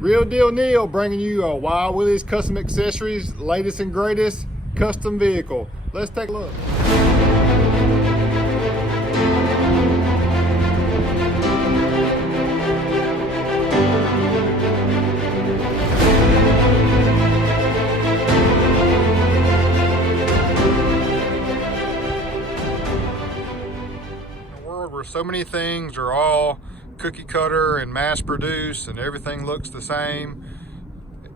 Real Deal Neil bringing you a Wild Willies Custom Accessories, latest and greatest custom vehicle. Let's take a look. In a world where so many things are all cookie cutter and mass produced and everything looks the same,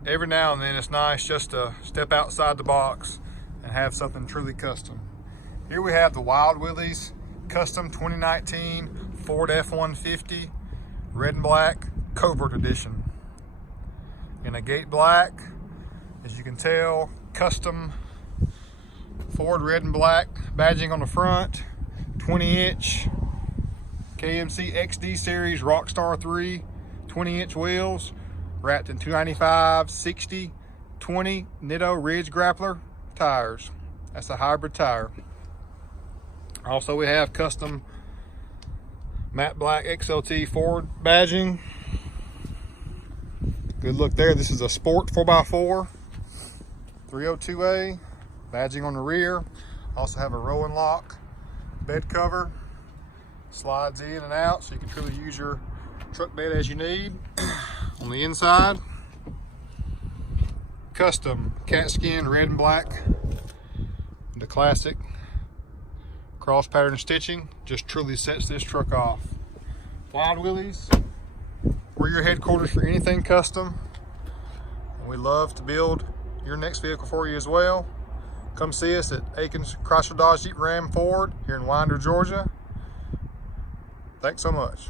every now and then it's nice just to step outside the box and have something truly custom. Here we have the Wild Willies Custom 2019 Ford F-150 red and black Covert edition. In a gate black, as you can tell, custom Ford red and black badging on the front, 20-inch KMC XD Series Rockstar 3 20-inch wheels, wrapped in 295 60 20 Nitto Ridge Grappler tires. That's a hybrid tire. Also, we have custom matte black XLT Ford badging. Good look there. This is a Sport 4x4 302A badging on the rear. Also have a rolling lock bed cover. Slides in and out so you can truly use your truck bed as you need. On the inside, custom cat skin red and black, the classic cross pattern stitching just truly sets this truck off. Wild Willies, we're your headquarters for anything custom, and we love to build your next vehicle for you as well. Come see us at Akins Chrysler Dodge Jeep Ram Ford here in Winder, Georgia. Thanks so much.